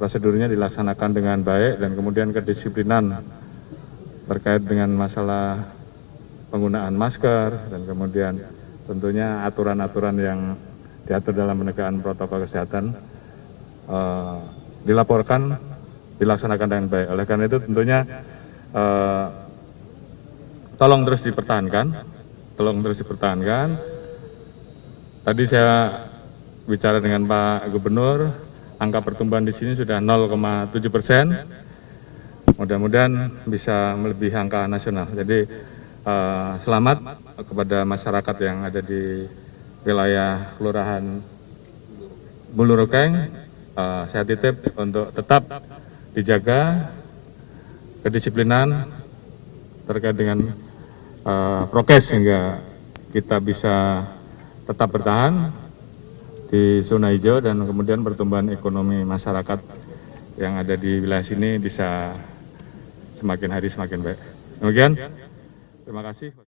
prosedurnya dilaksanakan dengan baik dan kemudian kedisiplinan terkait dengan masalah penggunaan masker dan kemudian tentunya aturan-aturan yang diatur dalam penegakan protokol kesehatan dilaporkan dilaksanakan dengan baik. Oleh karena itu tentunya tolong terus dipertahankan. Tadi saya bicara dengan Pak Gubernur, angka pertumbuhan di sini sudah 0,7%. Mudah-mudahan bisa melebihi angka nasional. Jadi selamat kepada masyarakat yang ada di wilayah Kelurahan Bulurukeng. Saya titip untuk tetap dijaga kedisiplinan terkait dengan prokes sehingga kita bisa tetap bertahan di zona hijau dan kemudian pertumbuhan ekonomi masyarakat yang ada di wilayah sini bisa semakin hari semakin baik. Demikian, terima kasih.